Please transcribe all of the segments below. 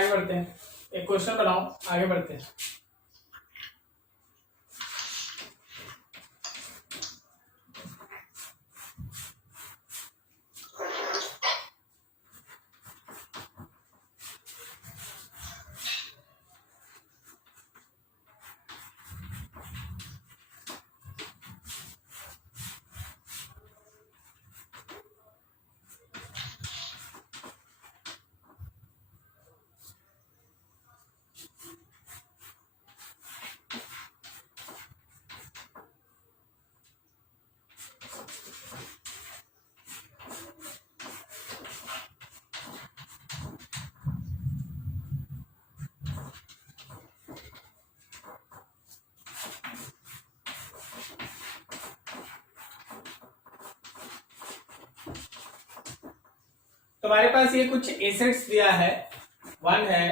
आगे बढ़ते हैं, एक क्वेश्चन बनाओ, आगे बढ़ते हैं। तुम्हारे पास ये कुछ एसिड्स दिया है, 1 है,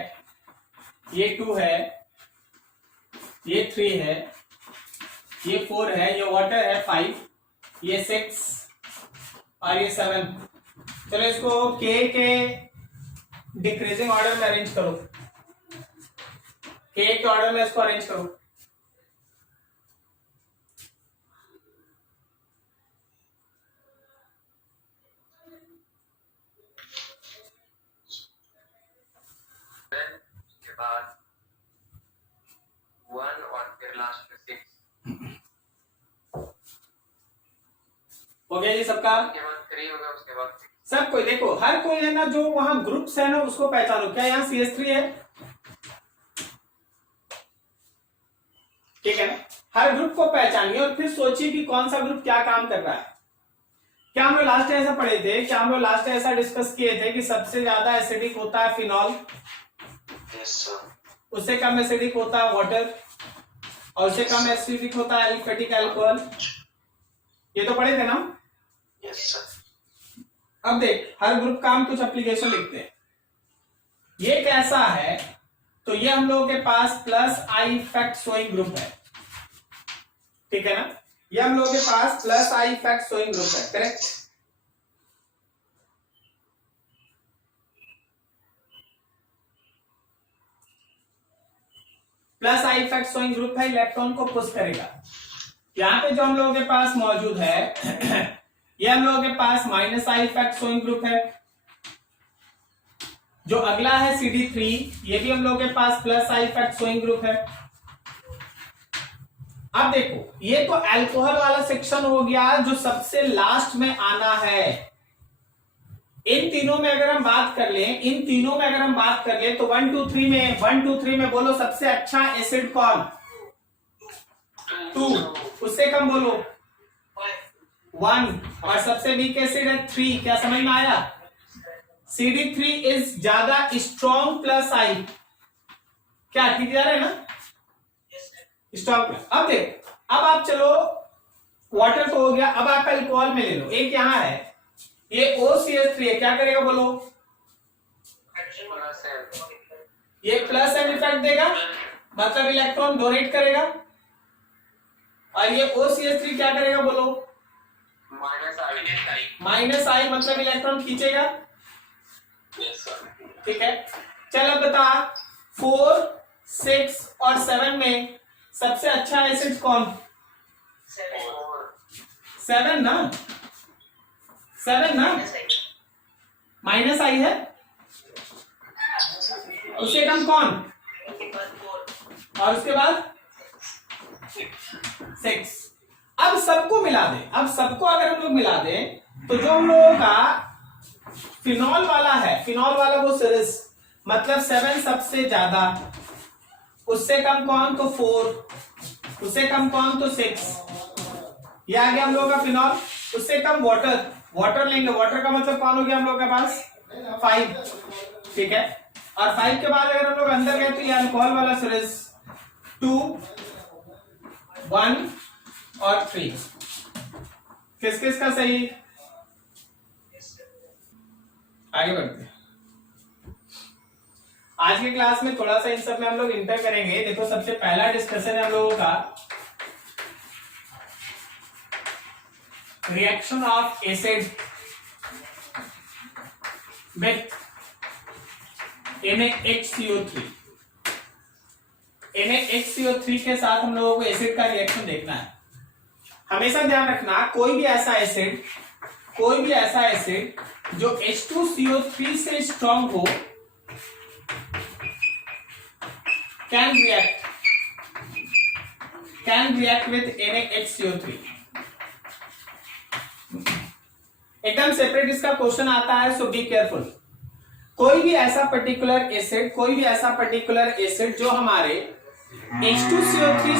ये 2 है, ये 3 है, ये 4 है, ये वाटर है 5, ये 6 और ये 7। चलो इसको के डिक्रीजिंग ऑर्डर में अरेंज करो, के ऑर्डर में इसको अरेंज करो। के बाद 1 और फिर लास्ट में 6 हो गया ये सबका। उसके बाद 3 होगा, उसके बाद 6। सब कोई देखो, हर कोई है ना जो वहां ग्रुप्स है ना उसको पहचानो। क्या यहाँ CH3 है? ठीक है ना, हर ग्रुप को पहचानिए और फिर सोचिए कि कौन सा ग्रुप क्या काम कर रहा है। क्या हम लोग लास्ट ऐसा पढ़े थे, क्या हम लोग लास्ट ऐसा डिस्कस किए थे कि सबसे ज्यादा एसिडिक होता है फिनॉल, उससे कम एसिडिक होता है वाटर, और उससे कम एसिडिक होता है एलिफेटिक अल्कोहल। ये तो पढ़े थे ना? Yes sir. अब देख, हर ग्रुप का हम कुछ एप्लीकेशन लिखते हैं। ये कैसा है, तो ये हम लोगों के पास plus I effect showing group है, ठीक है ना। ये हम लोगों के पास plus I effect showing group है, correct. Plus I effect showing group है, इलेक्ट्रॉन को पुश करेगा। यहां पे जो हम लोगों के पास मौजूद है ये हम लोगों के पास minus I effect showing group है। जो अगला है CD3, ये भी हम लोगों के पास plus I effect showing group है। अब देखो, ये तो अल्कोहल वाला सेक्शन हो गया जो सबसे लास्ट में आना है। इन तीनों में अगर हम बात कर लें, इन तीनों में अगर हम बात कर लें तो 1 2 3 में बोलो सबसे अच्छा एसिड कौन? 2। उससे कम बोलो 1। और सबसे वीक एसिड है 3। क्या समझ में आया? CD3 इज ज्यादा स्ट्रॉन्ग प्लस आई। क्या ठीक जा रहा है ना? स्ट्रॉन्ग। अब देख, अब आप चलो, वाटर तो हो गया, अब आप अल्कोहल में ले लो। एक यहां है, ये OCH3 है, क्या करेगा बोलो? ये प्लस एन इफेक्ट देगा, मतलब इलेक्ट्रॉन डोनेट करेगा। और ये OCH3 क्या करेगा बोलो? माइनस आई, मतलब इलेक्ट्रॉन खींचेगा। ठीक है, चल अब बता, 4 6 और 7 में सबसे अच्छा एसिड कौन? 7 ना, 7 ना, माइनस आई है। उससे कम कौन? और उसके बाद 6। अब सबको मिला दे, अब सबको अगर हम लोग मिला दें तो जो हम लोगों का फिनॉल वाला है, फिनॉल वाला वो सीरीज, मतलब 7 सबसे ज्यादा, उससे कम कौन? तो 4, उससे कम कौन? तो 6। ये आ गया हम लोगों का फिनॉल। उससे कम वाटर, वाटर लेंगे, वाटर का मतलब कौन हो गया हम लोग के पास? 5। ठीक है, और 5 के बाद अगर हम लोग अंदर गए तो ये अल्कोहल वाला सीरीज 2 1 और 3। किस किस का सही? आगे बढ़ते हैं। आज के क्लास में थोड़ा सा इन सब में हम लोग इंटर करेंगे। देखो, सबसे पहला डिस्कशन है हम लोगों का reaction of acid with NaHCO3। NaHCO3 के साथ हम लोगों को एसिड का रिएक्शन देखना है। हमेशा ध्यान रखना, कोई भी ऐसा एसिड जो H2CO3 से स्ट्रॉन्ग हो कैन रिएक्ट विथ NaHCO3। एकदम सेपरेट इसका क्वेश्चन आता है, सो बी केयरफुल। कोई भी ऐसा पर्टिकुलर एसिड जो हमारे H2CO3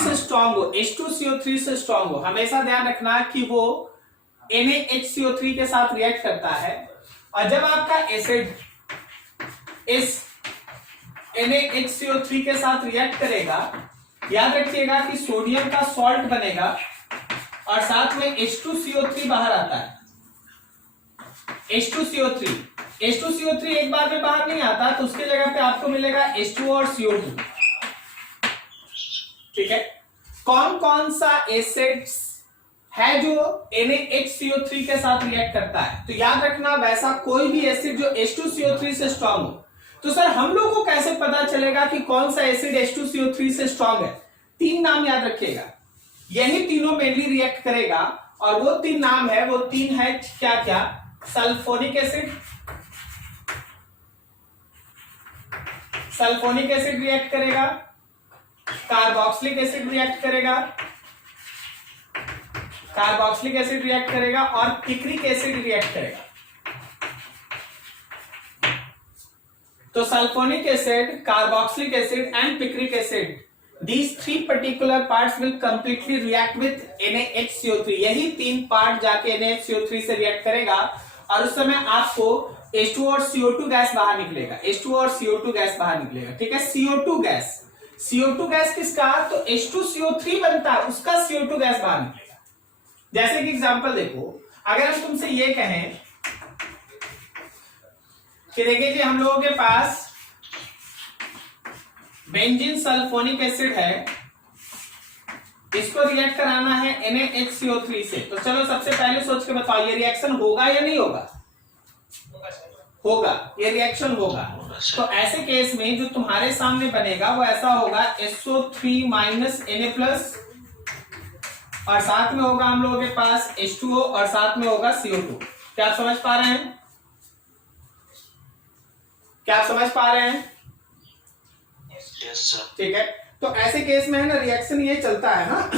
से स्ट्रॉन्ग हो, हमेशा ध्यान रखना कि वो NaHCO3 के साथ रिएक्ट करता है। और जब आपका एसिड इस NaHCO3 के साथ रिएक्ट करेगा, याद रखिएगा कि सोडियम का सॉल्ट बनेगा और साथ में H2CO3 बाहर आता है। H2CO3 एक बार में बाहर नहीं आता, तो उसके जगह पे आपको मिलेगा H2 और CO2। ठीक है, कौन कौन सा एसिड्स है जो NaHCO3 के साथ रिएक्ट करता है? तो याद रखना, वैसा कोई भी एसिड जो H2CO3 से स्ट्रॉन्ग हो। तो सर हम लोग को कैसे पता चलेगा कि कौन सा एसिड H2CO3 से स्ट्रॉन्ग है? 3 नाम याद रखिएगा, यही तीनों मेनली रिएक्ट करेगा। और वो 3 नाम है, वो 3 है क्या क्या? सल्फोनिक एसिड रिएक्ट करेगा, कार्बोक्सिलिक एसिड रिएक्ट करेगा और पिक्रिक एसिड रिएक्ट करेगा। तो sulphonic acid, carboxylic acid and picric acid, these 3 particular parts will completely react with NaHCO3। यही 3 पार्ट जाके NaHCO3 से रिएक्ट करेगा और उस समय आपको H2 और CO2 गैस बाहर निकलेगा। ठीक है, CO2 गैस किसका? तो H2CO3 बनता है, उसका CO2 गैस बाहर निकलेगा। जैसे कि एग्जांपल देखो, अगर हम तुमसे ये कहें कि देखिए जी, हम लोगों के पास बेंजीन सल्फोनिक एसिड है, इसको रिएक्ट कराना है NaHCO3 से। तो चलो सबसे पहले सोच के बताओ, ये रिएक्शन होगा या नहीं होगा? होगा, ये रिएक्शन होगा। तो ऐसे केस में जो तुम्हारे सामने बनेगा वो ऐसा होगा, SO3 माइनस Na+ और साथ में होगा हम लोगों के पास H2O और साथ में होगा CO2। क्या आप समझ पा रहे हैं? Yes, sir. ठीक है, तो ऐसे केस में है ना, रिएक्शन ये चलता है ना।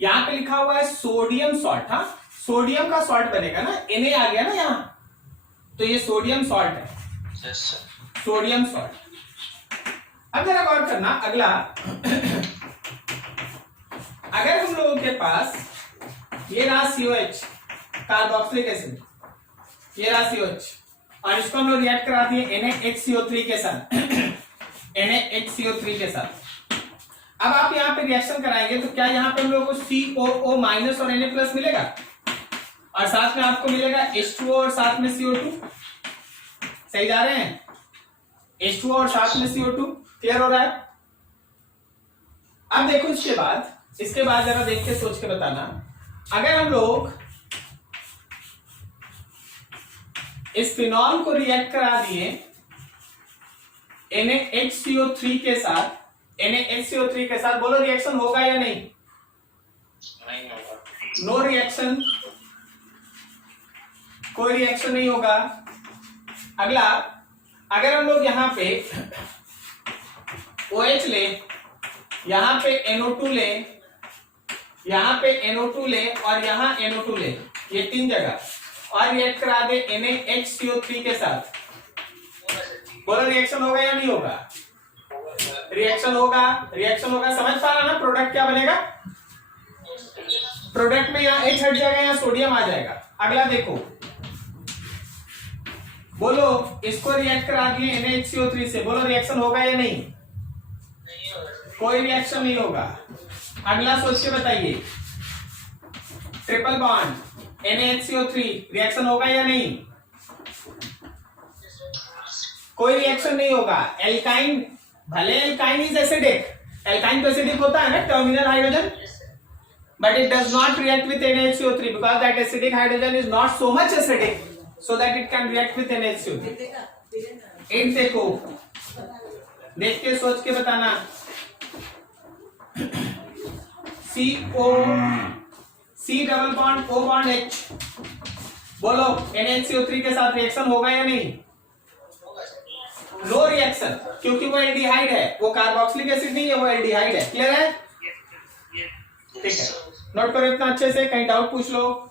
यहां पे लिखा हुआ है सोडियम सॉल्ट। हाँ, सोडियम का सॉल्ट बनेगा ना, Na आ गया ना यहां, तो ये सोडियम सॉल्ट है। Yes, sir. Sodium salt. अब जरा गौर करना, अगला, अगर हम लोगों के पास ये रहा COH, कार्बोक्सिलिक एसिड, ये रहा COH, और इसको हम लोग रिएक्ट करा दिए NaHCO3 के साथ। अब आप यहाँ पे रिएक्शन कराएंगे तो क्या यहाँ पे हम लोगों को COO माइनस और Na+ मिलेगा और साथ में आपको मिलेगा H2O और साथ में CO2। सही जा रहे हैं? H2O और साथ में CO2। क्लियर हो रहा है? अब देखो इसके बाद जरा देख के सोच के बताना, अगर हम लोग इस फिनॉल को रिएक्ट करा दिए NaHCO3 के साथ, बोलो रिएक्शन होगा या नहीं? नहीं होगा। नो रिएक्शन, कोई रिएक्शन नहीं होगा। अगला, अगर हम लोग यहां पे OH ले, यहां पे NO2 ले, यहां पे NO2 ले और यहां NO2 ले, ये 3 जगह, और रिएक्ट करा दे NaHCO3 के साथ, बोलो रिएक्शन होगा या नहीं होगा? रिएक्शन होगा। समझ पा रहा ना, प्रोडक्ट क्या बनेगा? प्रोडक्ट में यहाँ H हट जाएगा, यहाँ सोडियम आ जाएगा। अगला देखो, बोलो इसको रिएक्ट करा दिए NaHCO3 से, बोलो रिएक्शन होगा या नहीं? कोई रिएक्शन नहीं होगा। अगला सोच के बताइए, ट्रिपल बॉन्ड NaHCO3, रिएक्शन होगा या नहीं? कोई रिएक्शन नहीं होगा। एल्काइन, भले एल्काइन इज एसिडिक, एल्काइन तो एसिडिक होता है ना, terminal hydrogen, but it does not react with NaHCO3 because that acidic hydrogen is not so much acidic, so that it can react with NaCO3. 8 देखो, देख के सोच के बताना। C double bond O bond H, बोलो NaCO3 के साथ reaction होगा या नहीं? नो रिएक्शन, क्योंकि वो एल्डिहाइड है, वो कार्बोक्सिलिक एसिड नहीं है, वो एल्डिहाइड है। क्लियर है? ठीक है, नोट करो इतना अच्छे से, कहीं डाउट पूछ लो।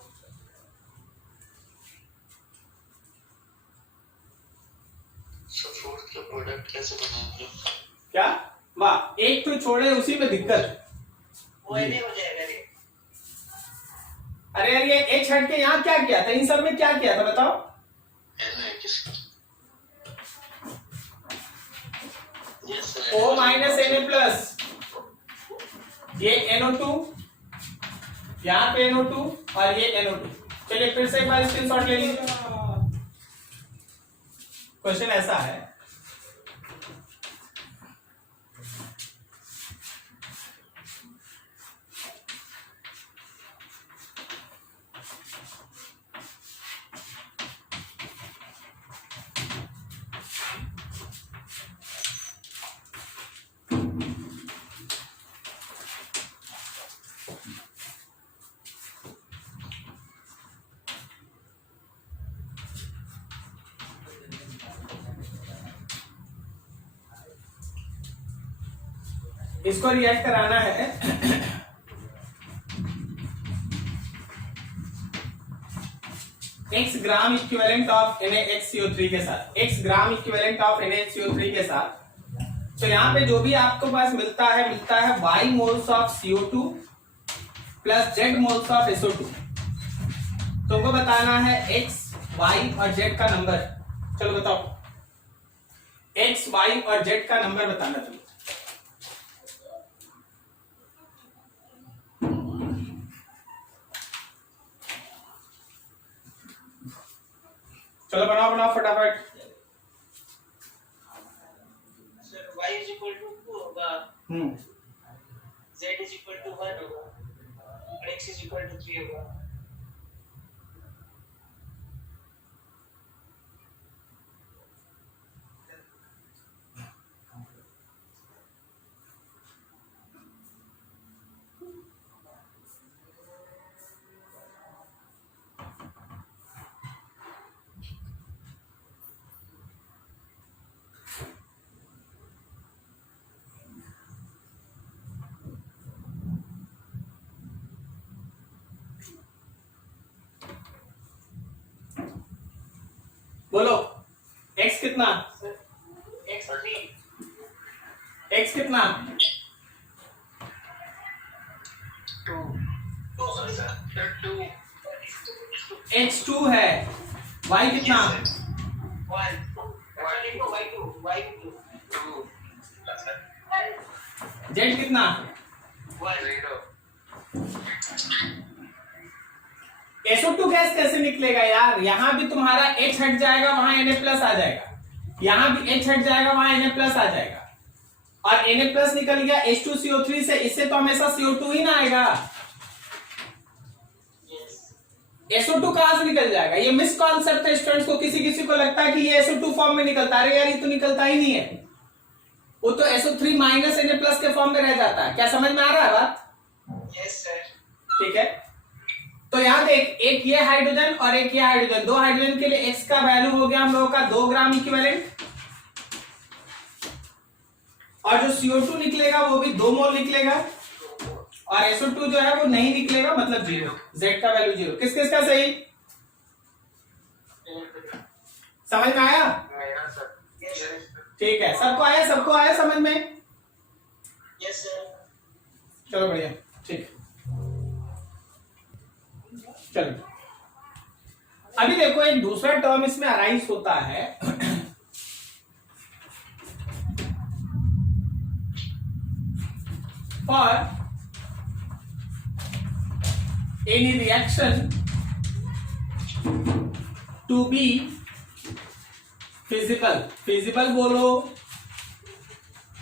फोर्थ का प्रोडक्ट कैसे बनाएंगे? क्या? वाह, एक तो छोड़े उसी में दिक्कत। वो नहीं हो जाएगा रे। अरे यार ये H हट के यहाँ क्या किया था? इन सब में क्या किया था बताओ? किसका? O माइनस Na प्लस, ये NO2, यहाँ पे NO2 और ये NO2। चलिए फिर से एक बार स्क्रीनशॉट ले लीजिए। क्वेश्चन ऐसा है, इसको रिएक्ट कराना है x gram equivalent of NaHCO3 के साथ, x gram equivalent of NaHCO3 के साथ। तो यहाँ पे जो भी आपको पास मिलता है y moles of CO2 plus z moles of SO2। तुमको बताना है x, y और z का नंबर। चलो बताओ, x, y और z का नंबर बताना तुम। चलो बनाओ फटाफट। Sir y is equal to 2 होगा, z इज इक्वल टू 1 होगा और x इज इक्वल टू 3 होगा। बोलो x कितना? x 3, x कितना? 2 सॉरी सर 2, x 2 है, y कितना? 1 y2 2 z कितना? 1 0। SO2 गैस कैसे निकलेगा यार? यहाँ भी तुम्हारा H हट जाएगा, वहां Na प्लस आ जाएगा, यहाँ भी H हट जाएगा, वहां Na प्लस आ जाएगा, और Na प्लस निकल गया H2CO3 से, इससे तो हमेशा CO2 ही ना आएगा। SO2 कहां से निकल जाएगा? ये मिस कॉन्सेप्ट है स्टूडेंट्स को। किसी को लगता है कि ये SO2 फॉर्म में निकलता है। अरे यार ये तो निकलता ही नहीं है, वो तो SO3 माइनस Na प्लस के फॉर्म में रह जाता है। क्या समझ में आ रहा है बात? Yes sir. ठीक है, तो यहाँ देख, एक ये हाइड्रोजन और एक ये हाइड्रोजन, दो हाइड्रोजन के लिए x का वैल्यू हो गया हम लोगों का 2 ग्राम इक्विवेलेंट, और जो CO2 निकलेगा वो भी 2 मोल निकलेगा, और SO2 जो है वो नहीं निकलेगा, मतलब 0, z का वैल्यू 0। किस किस का सही समझ में आया? मेरा सर। ठीक है, सबको आया समझ में? Yes sir. चलो बढ़िया, ठीक। चलो अभी देखो, एक दूसरा टर्म इसमें अराइज होता है for any reaction to be feasible बोलो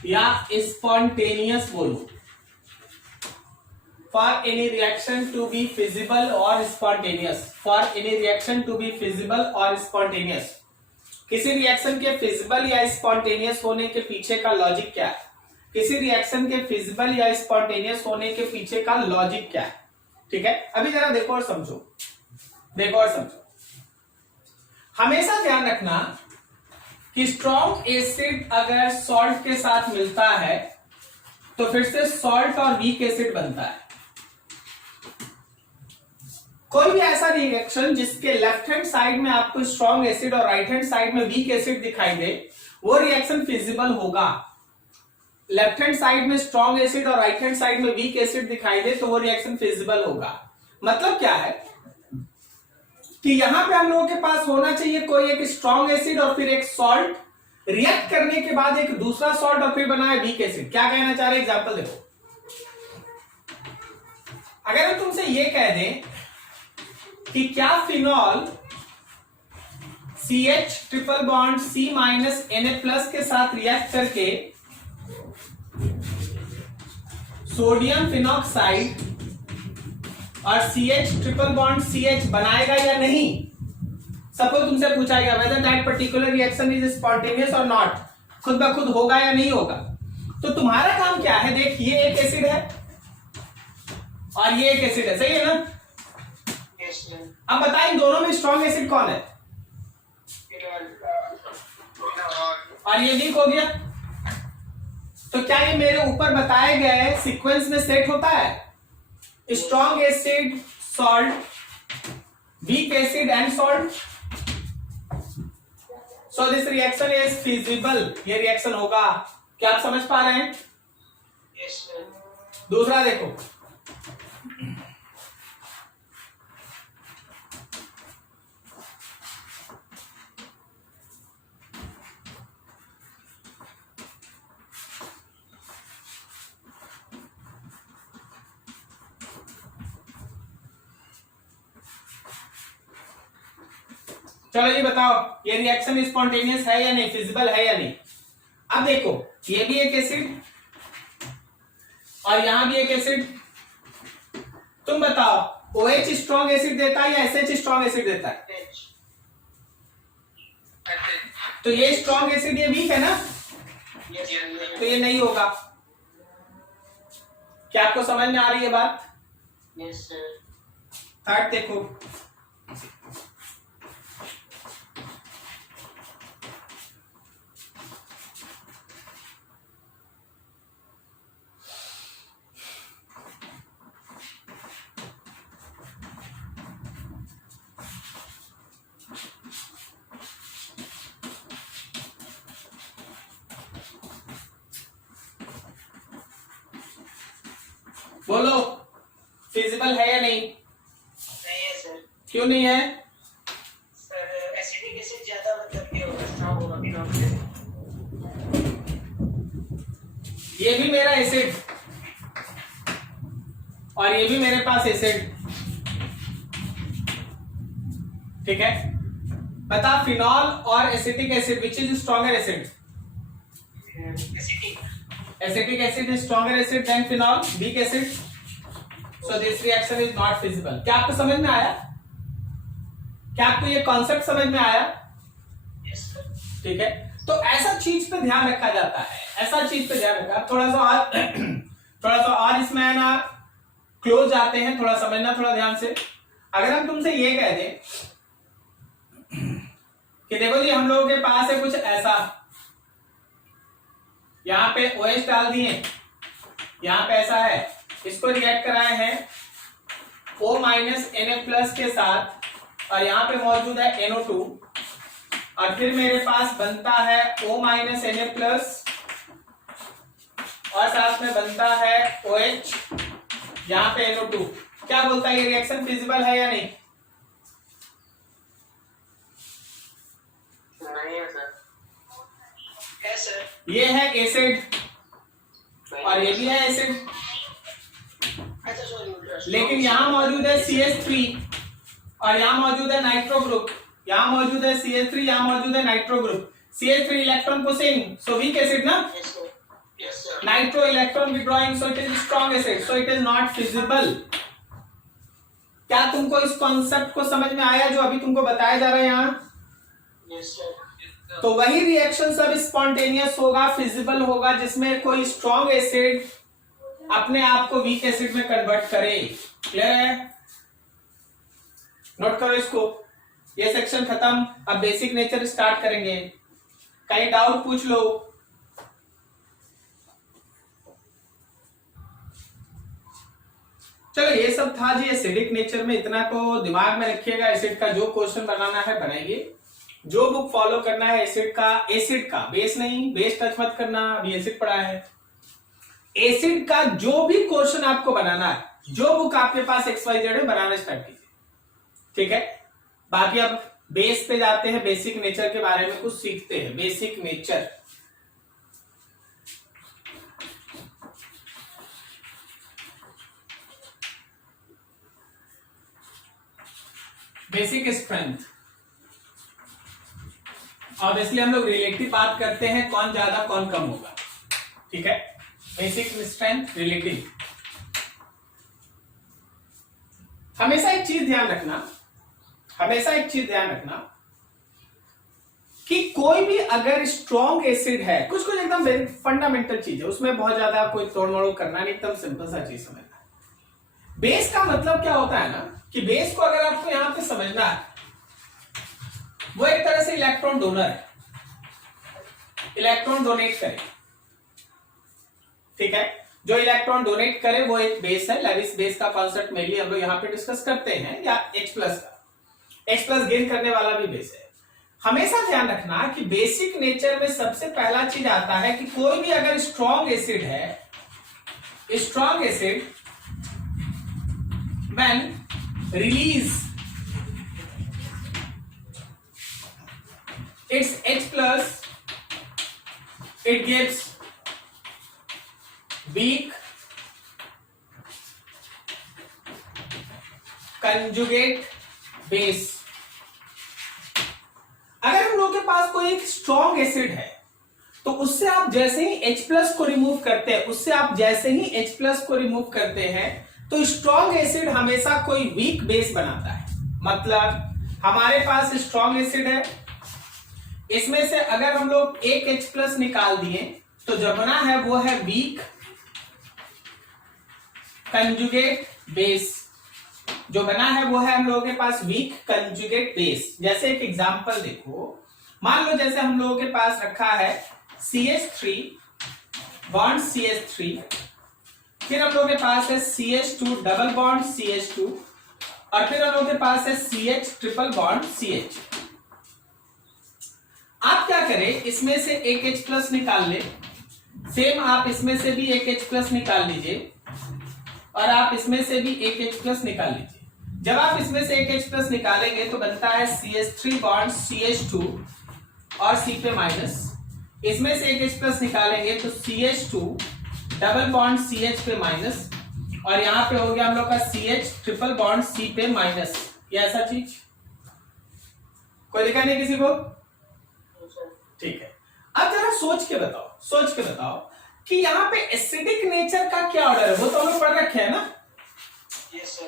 या स्पॉन्टेनियस बोलो, for any reaction to be feasible or spontaneous, for any reaction to be feasible or spontaneous, किसी रिएक्शन के फिजिबल या स्पॉन्टेनियस होने के पीछे का लॉजिक क्या है, किसी रिएक्शन के फिजिबल या स्पॉन्टेनियस होने के पीछे का लॉजिक क्या है। ठीक है, अभी जरा देखो और समझो, देखो और समझो। हमेशा ध्यान रखना कि स्ट्रॉन्ग एसिड अगर सॉल्ट के साथ मिलता है तो फिर से सॉल्ट और वीक एसिड बनता है। कोई भी ऐसा रिएक्शन जिसके लेफ्ट हैंड साइड में आपको स्ट्रॉन्ग एसिड और राइट हैंड साइड में वीक एसिड दिखाई दे, वो रिएक्शन फिजिबल होगा। लेफ्ट हैंड साइड में स्ट्रॉन्ग एसिड और राइट हैंड साइड में वीक एसिड दिखाई दे तो वो रिएक्शन फिजिबल होगा। मतलब क्या है कि यहां पे हम लोगों के पास होना चाहिए कोई एक स्ट्रॉन्ग एसिड और फिर एक सॉल्ट, रिएक्ट करने के बाद एक दूसरा सॉल्ट और फिर बना है वीक एसिड। क्या कहना चाह रहे, एग्जांपल देखो। अगर हम तुमसे ये कह दें कि क्या phenol CH triple bond C minus Na+ के साथ रिएक्ट करके सोडियम फिनॉक्साइड और CH ट्रिपल बॉन्ड CH बनाएगा या नहीं। सपोज तुमसे पूछा गया whether that particular reaction is spontaneous or not, खुद ब खुद होगा या नहीं होगा। तो तुम्हारा काम क्या है, देख ये एक एसिड है और ये एक एसिड है, सही है ना। अब बताएं दोनों में स्ट्रॉन्ग एसिड कौन है और ये वीक हो गया। तो क्या ये मेरे ऊपर बताए गए सीक्वेंस में सेट होता है, strong acid salt, weak acid and salt. So this reaction is feasible, ये रिएक्शन होगा। क्या आप समझ पा रहे हैं? दूसरा देखो, चलो जी बताओ ये रिएक्शन स्पॉन्टेनियस है या नहीं, फिजिबल है या नहीं। अब देखो ये भी एक एसिड और यहां भी एक एसिड। तुम बताओ OH स्ट्रॉन्ग एसिड देता है या SH स्ट्रॉन्ग एसिड देता है? तो ये स्ट्रॉन्ग एसिड, ये वीक है ना, तो ये नहीं होगा। क्या आपको समझ में आ रही है बात? थर्ड देखो, बोलो फिजिबल है या नहीं? नहीं है सर। क्यों नहीं है? सर एसिडिक एसिड ज्यादा मतलब ये होगा, स्ट्रांग होगा फिनॉल से। ये भी मेरा एसिड और ये भी मेरे पास एसिड, ठीक है। बता फिनॉल और acetic acid which is stronger acid? Acidic. Acetic acid is stronger acid than phenol, weak acid. So this reaction is not feasible. क्या आपको समझ में आया? क्या आपको ये कॉन्सेप्ट समझ में आया? Yes sir. ठीक है, तो ऐसा चीज पे ध्यान रखा जाता है, ऐसा चीज पे ध्यान रखा। थोड़ा सा और इसमें है ना क्लोज आते हैं, थोड़ा समझना थोड़ा ध्यान से। अगर हम तुमसे ये कह दें कि देखो जी हम लोगों के पास है कुछ ऐसा, यहां पे OH डाल दिए, यहां पे ऐसा है, इसको रिएक्ट कराए हैं O माइनस Na+ के साथ और यहां पे मौजूद है NO2 और फिर मेरे पास बनता है O माइनस Na+ और साथ में बनता है OH, यहां पे NO2। क्या बोलता है ये रिएक्शन फिजिबल है या नहीं? नहीं है सर। Yes sir. ये है एसिड और ये भी है एसिड, अच्छा सॉरी, लेकिन यहां मौजूद है CH3 और यहां मौजूद है नाइट्रो ग्रुप, यहां मौजूद है CH3, यहां मौजूद है nitro group. CH3 electron pushing, so weak acid ना, Yes, sir. Nitro electron withdrawing, so it is strong acid, so it is not feasible. क्या तुमको इस कॉन्सेप्ट को समझ में आया जो अभी तुमको बताया जा रहा है यहाँ? Yes, sir. तो वही रिएक्शन सब स्पॉन्टेनियस होगा, फिजिबल होगा, जिसमें कोई स्ट्रॉन्ग एसिड अपने आप को वीक एसिड में कन्वर्ट करे। क्लियर है? नोट करो इसको। ये सेक्शन खत्म, अब बेसिक नेचर स्टार्ट करेंगे। कहीं डाउट पूछ लो। चलो ये सब था जी एसिडिक नेचर में, इतना को दिमाग में रखिएगा। एसिड का जो क्वेश्चन बनाना है बनाइए, जो बुक फॉलो करना है एसिड का बेस नहीं, बेस टच मत करना, अभी एसिड पढ़ा है। एसिड का जो भी क्वेश्चन आपको बनाना है, जो बुक आपके पास XYZ है, बनाना स्टार्ट कीजिए। ठीक है? बाकी अब बेस पे जाते हैं, बेसिक नेचर के बारे में कुछ सीखते हैं। Basic nature, basic strength. Obviously हम लोग रिलेटिव बात करते हैं, कौन ज्यादा कौन कम होगा। ठीक है? Basic strength relative. हमेशा एक चीज ध्यान रखना, कि कोई भी अगर स्ट्रॉन्ग एसिड है, कुछ एकदम फंडामेंटल चीज है, उसमें बहुत ज्यादा कोई तोड़ मोड़ करना नहीं, एकदम सिंपल सा चीज समझना है। बेस का मतलब क्या होता है ना, कि बेस को अगर आपको यहां पे समझना है, वो एक तरह से इलेक्ट्रॉन डोनर है, इलेक्ट्रॉन डोनेट करे। ठीक है? जो इलेक्ट्रॉन डोनेट करे वो एक बेस है। लेविस बेस का कॉन्सेप्ट मेनली हम लोग यहां पे डिस्कस करते हैं, या H+ का। H+ गेन करने वाला भी बेस है। हमेशा ध्यान रखना कि बेसिक नेचर में सबसे पहला चीज आता है कि कोई भी अगर स्ट्रॉन्ग एसिड है, strong acid when release its H+, it gives weak conjugate base। अगर हम लोग के पास कोई एक स्ट्रॉन्ग एसिड है, तो उससे आप जैसे ही H+ को रिमूव करते हैं, तो स्ट्रॉन्ग एसिड हमेशा कोई वीक बेस बनाता है। मतलब हमारे पास स्ट्रॉन्ग एसिड है, इसमें से अगर हम लोग एक H+ निकाल दिए, तो जो बना है वो है वीक कंजुगेट बेस। जो बना है वो है हम लोगों के पास वीक कंजुगेट बेस। जैसे एक एग्जांपल देखो, मान लो जैसे हम लोगों के पास रखा है CH3 बॉन्ड CH3, फिर हम लोगों के पास है CH2 डबल बॉन्ड CH2, और फिर हम लोगों के पास है CH ट्रिपल बॉन्ड CH। आप क्या करें, इसमें से एक H+ निकाल ले, सेम आप इसमें से भी एक H+ निकाल लीजिए, और आप इसमें से भी एक H+ निकाल लीजिए। जब आप इसमें से एक H+ निकालेंगे तो बनता है CH3 बॉन्ड CH2 और C पे माइनस। इसमें से एक H+ निकालेंगे तो CH2 डबल बॉन्ड CH पे माइनस, और यहां पे हो गया हम लोग का CH ट्रिपल बॉन्ड C पे माइनस। ये ऐसा चीज कोई दिखा नहीं किसी को? ठीक है। अब जरा सोच के बताओ कि यहाँ पे एसिडिक नेचर का क्या ऑर्डर है, वो तो हम लोग पढ़ रखे हैं ना। Yes, sir.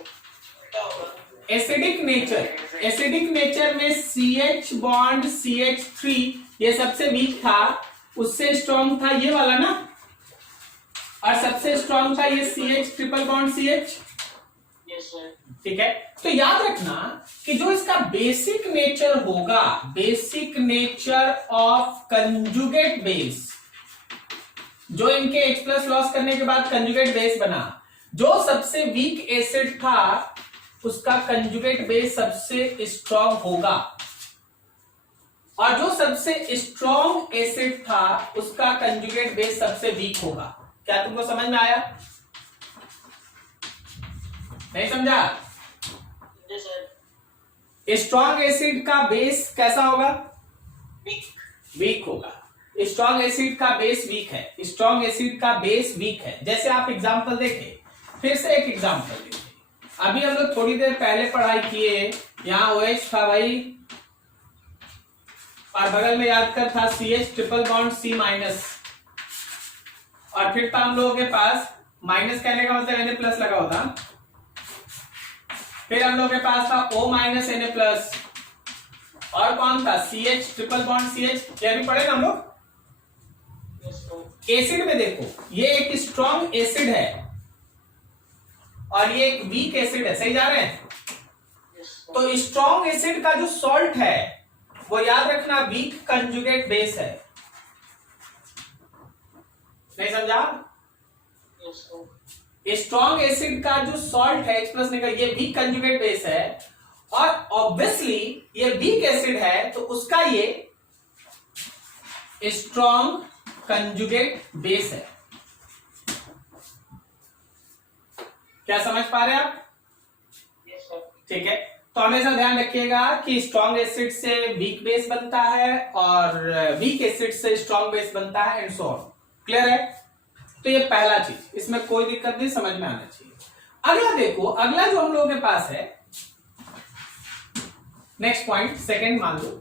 क्या होगा? एसिडिक नेचर में CH बॉन्ड CH3 ये सबसे वीक था, उससे स्ट्रॉन्ग था ये वाला ना, और सबसे स्ट्रॉन्ग था ये CH triple bond CH। Yes, sir. ठीक है? तो याद रखना कि जो इसका बेसिक नेचर होगा, basic nature of conjugate base, जो इनके H+ लॉस करने के बाद कंजुगेट बेस बना, जो सबसे वीक एसिड था उसका कंजुगेट बेस सबसे स्ट्रॉन्ग होगा, और जो सबसे स्ट्रॉन्ग एसिड था उसका कंजुगेट बेस सबसे वीक होगा। क्या तुमको समझ में आया? नहीं समझा? Yes, sir. स्ट्रॉन्ग एसिड का बेस कैसा होगा? Weak. वीक होगा। स्ट्रॉन्ग एसिड का बेस वीक है, स्ट्रॉन्ग एसिड का बेस वीक है। जैसे आप एग्जांपल देखें, फिर से एक एग्जांपल देखिए। अभी हम लोग थोड़ी देर पहले पढ़ाई किए, यहाँ OH था भाई, और बगल में याद कर था CH triple bond C minus. और फिर था हम लोगों के पास माइनस कहने का मतलब Na प्लस लगा होता, फिर हम लोगों के पास था O माइनस Na प्लस, और कौन था CH ट्रिपल बॉन्ड CH, ये भी पढ़े ना हम लोग। एसिड में देखो ये एक स्ट्रॉन्ग एसिड है और ये एक वीक एसिड है, सही जा रहे हैं। तो स्ट्रॉन्ग एसिड का जो सॉल्ट है वो याद रखना वीक कंजुगेट बेस है, नहीं समझा। स्ट्रॉन्ग एसिड का जो सॉल्ट है H प्लस निकल, ये वीक कंजुगेट बेस है, और ऑब्वियसली ये वीक एसिड है तो उसका ये स्ट्रॉन्ग कंजुगेट बेस है। क्या समझ पा रहे हैं आप? ठीक है, तो हमेशा ध्यान रखिएगा कि स्ट्रॉन्ग एसिड से वीक बेस बनता है और वीक एसिड से स्ट्रॉन्ग बेस बनता है, एंड सो ऑन। क्लियर है? तो ये पहला चीज, इसमें कोई दिक्कत नहीं, समझ में आना चाहिए। अगला देखो, अगला जो हम लोगों के पास है नेक्स्ट पॉइंट, सेकंड मान लो,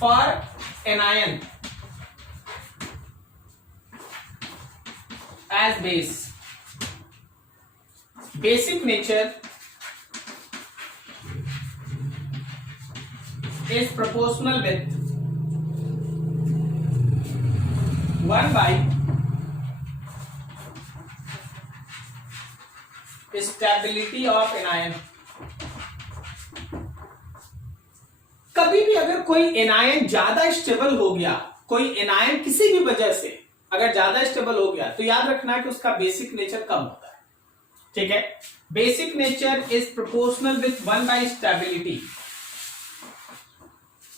for anion as base, basic nature is proportional with 1 by stability of anion। कभी भी अगर कोई एनायन ज्यादा स्टेबल हो गया, कोई एनायन किसी भी वजह से अगर ज्यादा स्टेबल हो गया, तो याद रखना कि उसका बेसिक नेचर कम होता है। ठीक है, basic nature is proportional with 1 by stability,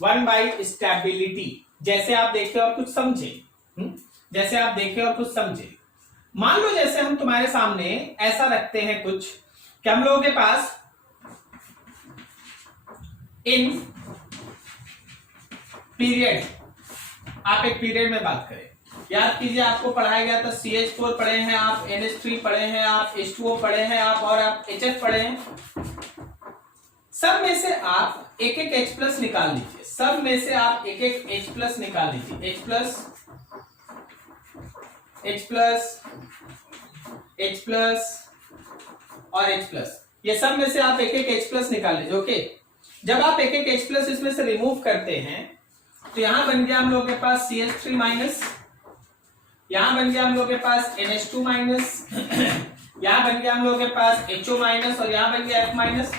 1 by stability. जैसे आप देखे और कुछ समझे, जैसे आप देखे और कुछ समझे। मान लो जैसे हम तुम्हारे सामने ऐसा रखते हैं कुछ कि हम लोगों के पास इन पीरियड, आप एक पीरियड में बात करें, याद कीजिए आपको पढ़ाया गया था CH4 पढ़े हैं आप, NH3 पढ़े हैं आप, H2O पढ़े हैं आप, और आप HF पढ़े हैं। सब में से आप एक एक H प्लस निकाल लीजिए, सब में से आप एक एक H प्लस निकाल लीजिए, H plus, H plus, H plus और H प्लस, ये सब में से आप एक एक H प्लस निकाल लीजिए। ओके, जब आप एक एक H प्लस इसमें से रिमूव करते हैं तो यहां बन गया हम लोगों के पास CH3 माइनस, यहां बन गया हम लोगों के पास NH2 माइनस, यहां बन गया हम लोगों के पास HO माइनस, और यहां बन गया F माइनस।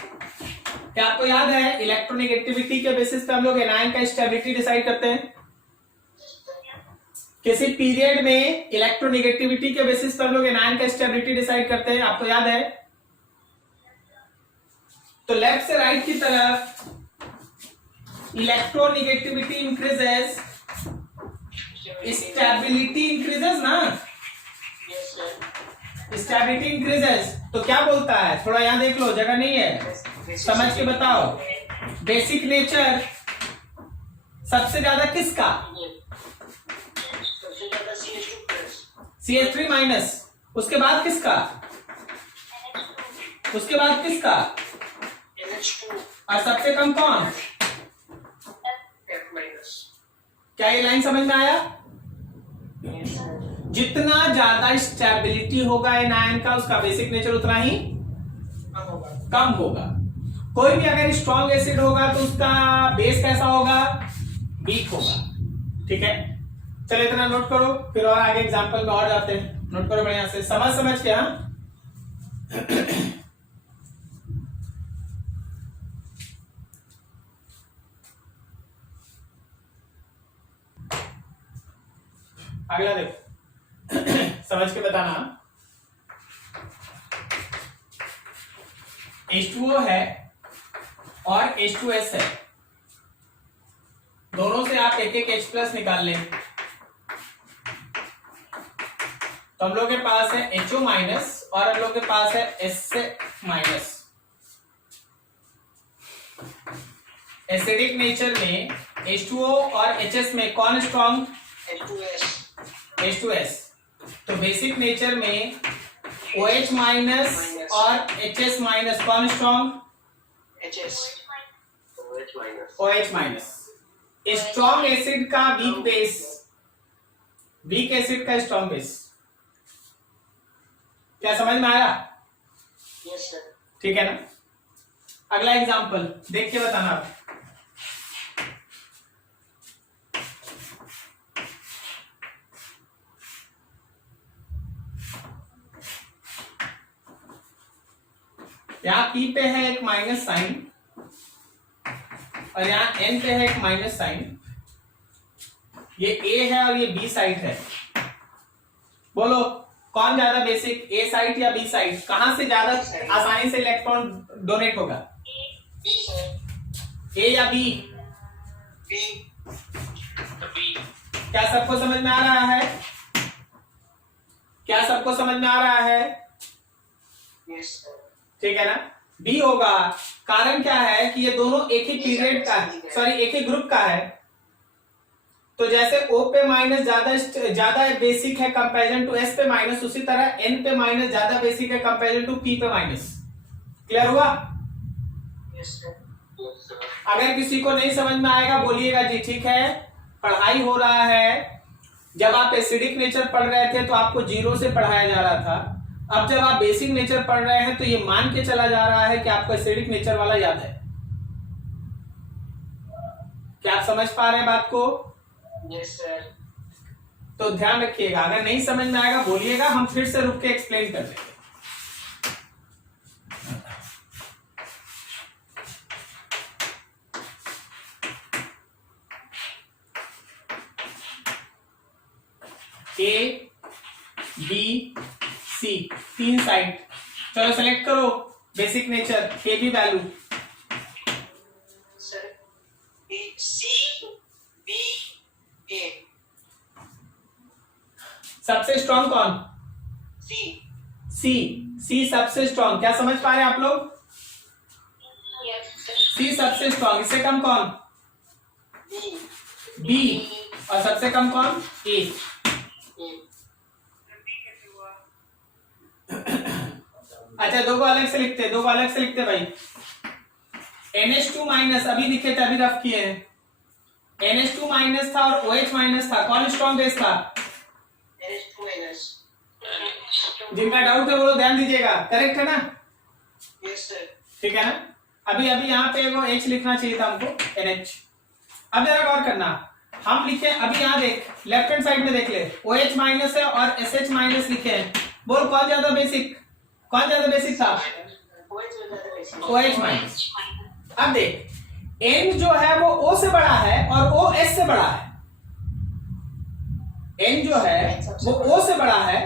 क्या आपको याद है इलेक्ट्रोनेगेटिविटी के बेसिस पे हम लोग एनायन का स्टेबिलिटी डिसाइड करते हैं? किसी पीरियड में इलेक्ट्रोनेगेटिविटी के बेसिस पे हम लोग एनायन का स्टेबिलिटी डिसाइड करते हैं, आपको याद है? तो लेफ्ट से राइट की तरफ इलेक्ट्रोनेगेटिविटी इंक्रीजेस, स्टेबिलिटी इंक्रीजेस ना, स्टेबिलिटी इंक्रीजेस। तो क्या बोलता है, थोड़ा यहां देख लो, जगह नहीं है, समझ के बताओ। बेसिक नेचर सबसे ज्यादा किसका? CH3 माइनस, उसके बाद किसका? उसके बाद किसका? और सबसे कम कौन? क्या ये लाइन समझ में आया? जितना ज्यादा स्टेबिलिटी होगा एनायन का, उसका बेसिक नेचर उतना ही कम होगा। कोई भी अगर स्ट्रॉन्ग एसिड होगा तो उसका बेस कैसा होगा? वीक होगा। ठीक है, चलो इतना नोट करो, फिर और आगे एग्जांपल में और जाते हैं। नोट करो बढ़िया से, समझ के। हाँ, अगला देखो, समझ के बताना। H2O है और H2S है, दोनों से आप एक एक H प्लस निकाल लें, तो हम लोग के पास है HO माइनस और हम लोग के पास है S माइनस। एसिडिक नेचर में H2O और HS में कौन स्ट्रॉन्ग? H2S। तो बेसिक नेचर में OH माइनस और HS माइनस कौन strong? OH minus. Strong acid का वीक बेस, वीक एसिड का स्ट्रॉन्ग बेस। क्या समझ में आया? Yes sir. ठीक है ना। अगला एग्जांपल देख के बताना आप। यहाँ P पे है एक माइनस साइन और यहाँ N पे है एक माइनस साइन। ये A है और ये B साइड है। बोलो कौन ज्यादा बेसिक, A साइड या B साइड? कहां से ज्यादा आसानी से इलेक्ट्रॉन डोनेट होगा? B sir. A या B? बी। बी। क्या सबको समझ में आ रहा है? क्या सबको समझ में आ रहा है? Yes sir. ठीक है ना। B होगा। कारण क्या है कि ये दोनों एक ही पीरियड का, सॉरी एक ही ग्रुप का है। तो जैसे O पे माइनस ज्यादा बेसिक है कंपैरिजन टू S पे माइनस, उसी तरह N पे माइनस ज्यादा बेसिक है कंपैरिजन टू P पे माइनस। क्लियर हुआ? Yes sir. अगर किसी को नहीं समझ में आएगा बोलिएगा जी ठीक है, पढ़ाई हो रहा है। जब आप एसिडिक नेचर पढ़ रहे थे तो आपको जीरो से पढ़ाया जा रहा था। अब जब आप बेसिक नेचर पढ़ रहे हैं तो ये मान के चला जा रहा है कि आपको एसिडिक नेचर वाला याद है। क्या आप समझ पा रहे हैं बात को? Yes sir. तो ध्यान रखिएगा, अगर नहीं समझ में आएगा बोलिएगा, हम फिर से रुक के एक्सप्लेन कर देंगे। A, B, C तीन साइड। चलो सेलेक्ट करो basic nature, K B value. Sir B C B A. सबसे स्ट्रॉन्ग कौन? सी। सी। सी सबसे स्ट्रॉन्ग। क्या समझ पा रहे हैं आप लोग? Yes sir. सी सबसे स्ट्रॉन्ग। इससे कम कौन? बी। बी। और सबसे कम कौन? ए। अच्छा दो को अलग से लिखते, दो को अलग से लिखते भाई। NH2 माइनस अभी लिखे थे, अभी रफ किए हैं। NH2 माइनस था और OH माइनस था, कौन स्ट्रॉन्ग बेस था? NH2 minus. जिनका डाउट है वो ध्यान दीजिएगा, करेक्ट है ना? Yes sir. ठीक है ना। अभी यहाँ पे एगो H लिखना चाहिए था हमको, NH। अब जरा गौर करना, हम लिखे अभी यहाँ देख लेफ्ट हैंड साइड में देख ले, OH माइनस है और SH माइनस लिखे हैं। बोल कौन ज्यादा बेसिक, कौन ज्यादा बेसिक था? OH minus. अब देख N जो है वो O से बड़ा है और O S से बड़ा है। N जो है वो O से बड़ा है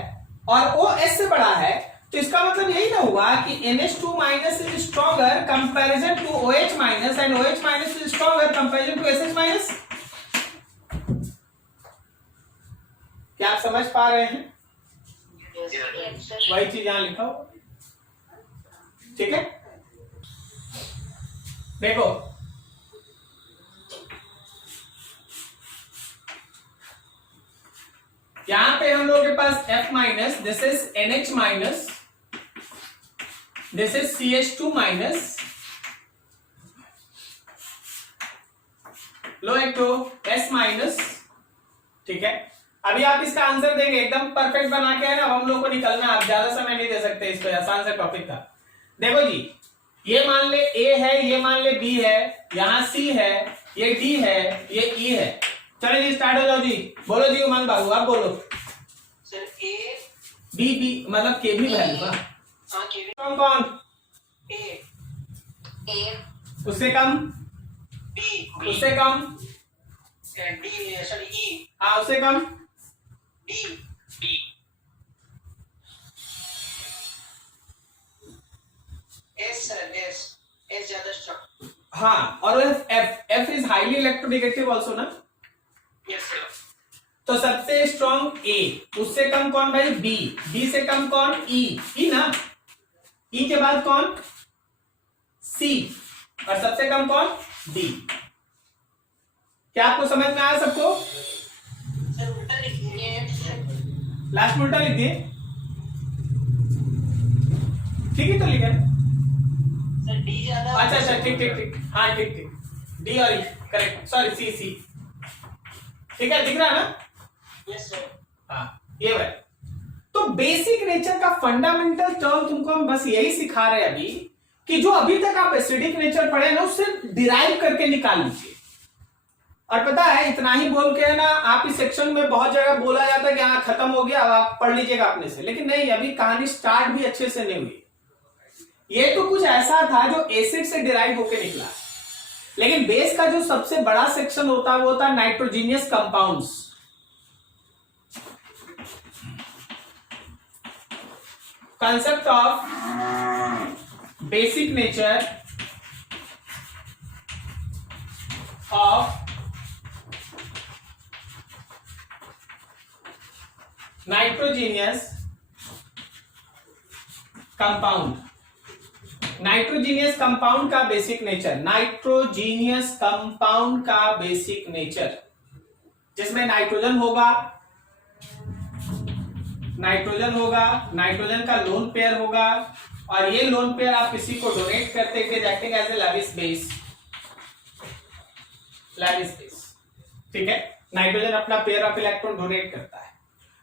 और O S से बड़ा है, तो इसका मतलब यही ना हुआ कि NH2 minus is stronger comparison to OH minus and OH minus is stronger comparison to SH minus. क्या आप समझ पा रहे हैं? वही चीज यहां लिखा हो, ठीक है। देखो यहां पे हम लोगों के पास F minus, this is NH minus, this is CH2 minus, लो एक तो S माइनस। ठीक है, अभी आप इसका आंसर देंगे एकदम परफेक्ट बना के, है ना। अब हम लोग को निकलना, आप ज्यादा समय नहीं दे सकते इस पे, आसान से टॉपिक था। देखो जी, ये मान ले A है, ये मान ले B है, यहाँ C है, ये D है, ये E है। चलो जी स्टार्ट हो जाओ जी, बोलो जी उमंग बाबू आप बोलो। सर A B मतलब के भी वैल्यू ना। हाँ के कौन कौन? A उससे कम, B उससे कम, D सॉरी E हाँ उससे कम, D S सर S ज्यादा स्ट्रॉन्ग। हाँ। और F is highly electronegative also ना। Yes sir. तो सबसे स्ट्रॉन्ग A, उससे कम कौन भाई? B, B से कम कौन? E ना। E के बाद कौन? C, और सबसे कम कौन? D। क्या आपको समझ में आया सबको? सर उल्टा लिखिए। लास्ट में उल्टा लिख दिए, ठीक है तो लिखे। सर D ज्यादा। अच्छा ठीक, हाँ ठीक, D और E करेक्ट, सॉरी C। ठीक है, दिख रहा है ना? Yes sir. हाँ, ये भाई। तो बेसिक नेचर का फंडामेंटल टर्म तुमको हम बस यही सिखा रहे हैं अभी, कि जो अभी तक आप एसिडिक नेचर पढ़े ना उससे डिराइव करके निकाल लीजिए। और पता है इतना ही बोल के ना आप इस सेक्शन में बहुत जगह बोला जाता है कि हाँ खत्म हो गया, अब आप पढ़ लीजिएगा अपने से, लेकिन नहीं, अभी कहानी स्टार्ट भी अच्छे से नहीं हुई। ये तो कुछ ऐसा था जो एसिड से डिराइव होके निकला, लेकिन बेस का जो सबसे बड़ा सेक्शन होता है वो होता है nitrogenous compounds. concept of basic nature of nitrogenous compound। Nitrogenous compound का बेसिक नेचर, नाइट्रोजीनियस कंपाउंड का बेसिक नेचर, जिसमें नाइट्रोजन होगा, नाइट्रोजन का लोन पेयर होगा, और ये लोन पेयर आप किसी को डोनेट करते हैं acting as a Lewis base, ठीक है। नाइट्रोजन अपना पेयर ऑफ इलेक्ट्रॉन डोनेट करता है।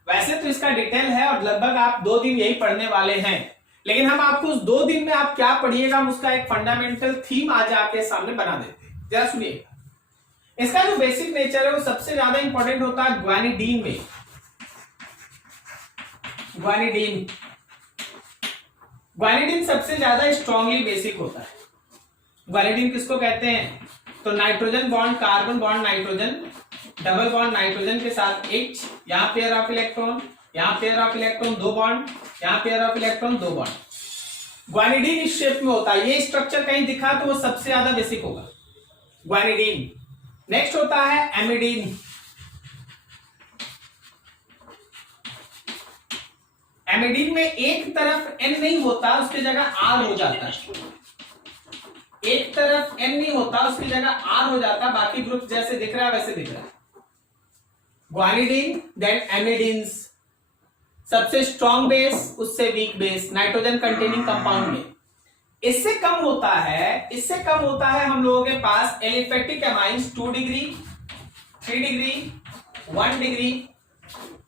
वैसे तो इसका डिटेल है और लगभग आप 2 दिन यही पढ़ने वाले हैं, लेकिन हम आपको उस 2 दिन में आप क्या पढ़िएगा हम उसका एक फंडामेंटल थीम आज आपके सामने बना देते हैं। जरा सुनिएगा, इसका जो बेसिक नेचर है वो सबसे ज्यादा इंपॉर्टेंट होता है ग्वानिडीन में। ग्वानिडीन सबसे ज्यादा स्ट्रांगली बेसिक होता है। ग्वानिडीन किसको कहते हैं? तो nitrogen bond carbon bond nitrogen, double bond nitrogen के साथ H, यहां पेयर ऑफ इलेक्ट्रॉन, यहां पेयर ऑफ इलेक्ट्रॉन 2 बॉन्ड, यहां पेयर ऑफ इलेक्ट्रॉन 2 बॉन्ड। ग्वानिडीन इस शेप में होता है। ये स्ट्रक्चर कहीं दिखा तो वो सबसे ज्यादा बेसिक होगा, ग्वानिडीन। नेक्स्ट होता है एमिडीन। एमिडीन में एक तरफ N नहीं होता, उसकी जगह R हो जाता है। एक तरफ N नहीं होता, उसकी जगह R हो जाता, बाकी ग्रुप जैसे दिख रहा है वैसे दिख रहा है। ग्वानिडीन, देन एमिडीन्स, सबसे स्ट्रॉन्ग बेस, उससे weak base, nitrogen containing compound में। इससे कम होता है हम लोगों के पास aliphatic amines 2 degree, 3 degree, 1 degree,